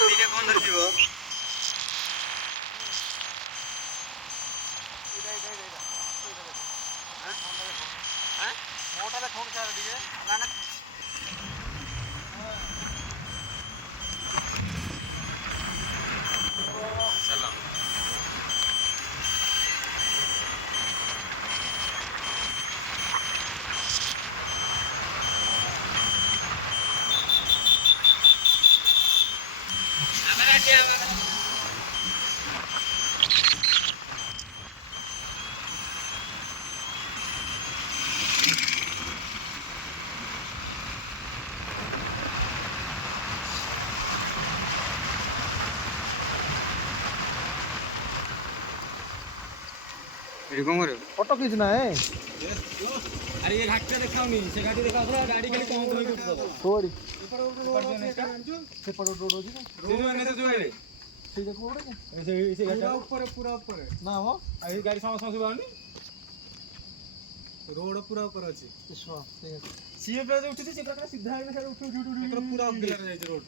ଦିଟା କଣ ଧରିଥିବ ମୋଟା ଦେଖ ସାର୍ ଟିକେ ନା ନା चलो ये कौन करे ऑटो खींचना है अरे ये घाट का दिखाओ नहीं से घाटी दिखाओ थोड़ा गाड़ी खाली कौन कोई कुछ दो थोड़ी से पड़ो रोड हो जी रोड में तो जो है ठीक है कोड़े ऐसे पूरा ऊपर ना हो अभी गाड़ी समस्त सुबानी रोड पूरा ऊपर अछि ठीक है सीए पे जो उठी थी से सीधा आगे से उठी पूरा अगला जाई रोड